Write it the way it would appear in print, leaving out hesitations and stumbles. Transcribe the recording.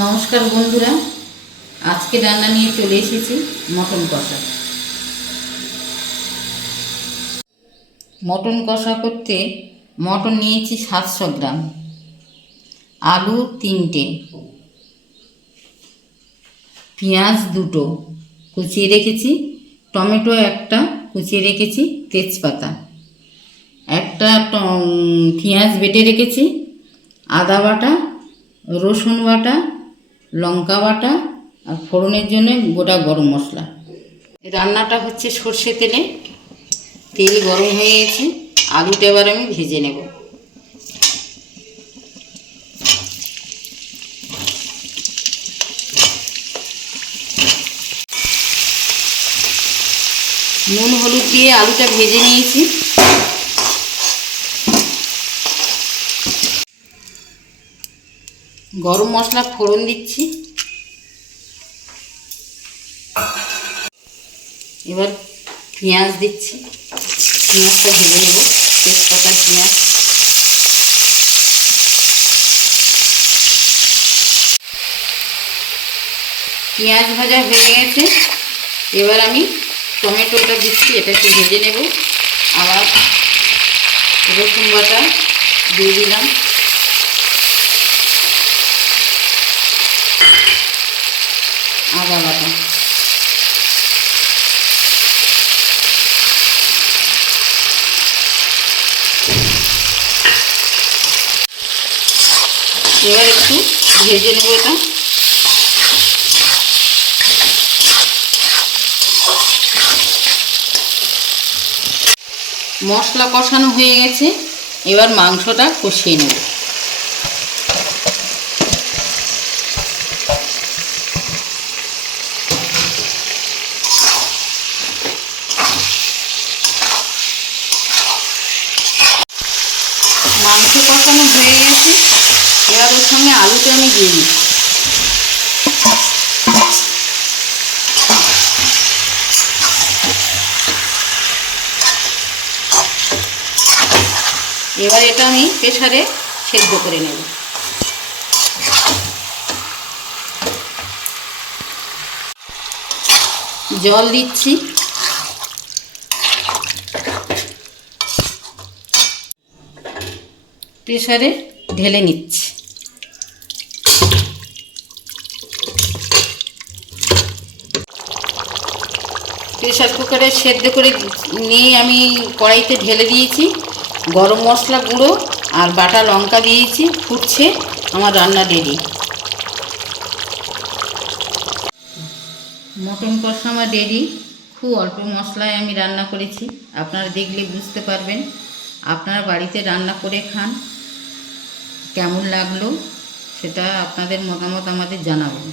নমস্কার বন্ধুরা, আজকে রান্না নিয়ে চলে এসেছি মটন কষা। মটন কষা করতে মটন নিয়েছি 700 গ্রাম, আলু 3টে, পেঁয়াজ 2টো কুচিয়ে রেখেছি, টমেটো 1টা কুচিয়ে রেখেছি, তেজপাতা একটা, পেঁয়াজ বেটে রেখেছি, আদা বাটা, রসুন বাটা, লঙ্কা বাটা আর ফোড়নের জন্য গোটা গরম মশলা। রান্নাটা হচ্ছে সর্ষে তেলে। তেল গরম হয়ে গেছে, আলুটা এবার আমি ভেজে নেব। নুন হলুদ দিয়ে আলুটা ভেজে নিয়েছি। গরম মশলা ফোড়ন দিচ্ছি। এবার পেঁয়াজ দিচ্ছি, পেঁয়াজটা ভেজে নেব। তেজপাতা, পেঁয়াজ, পেঁয়াজ ভাজা হয়ে গেছে। এবার আমি টমেটোটা দিচ্ছি, এটা একটু ভেজে নেব। আবার রসুন বাটা দিয়ে দিলাম, আদা বাটা, এবার একটু ভেজে নেব এটা। মশলা কষানো হয়ে গেছে, এবার মাংসটা কষিয়ে নেব। মাংস কষানো হয়ে গেছে, এবার ওর সঙ্গে আলুটা আমি দিয়ে দিচ্ছি। এবার এটা আমি প্রেসারে সেদ্ধ করে নেব। জল দিচ্ছি, প্রেসারে ঢেলে নিচ্ছি। প্রেসার কুকারে সেদ্ধ করে নিয়ে আমি কড়াইতে ঢেলে দিয়েছি। গরম মশলা গুঁড়ো আর বাটা লঙ্কা দিয়েছি, ফুটছে, আমার রান্না রেডি। মটন কষা আমার রেডি। খুব অল্প মশলায় আমি রান্না করেছি, আপনারা দেখলে বুঝতে পারবেন। আপনারা বাড়িতে রান্না করে খান, কেমন লাগলো সেটা আপনাদের মতামত আমাদের জানাবেন।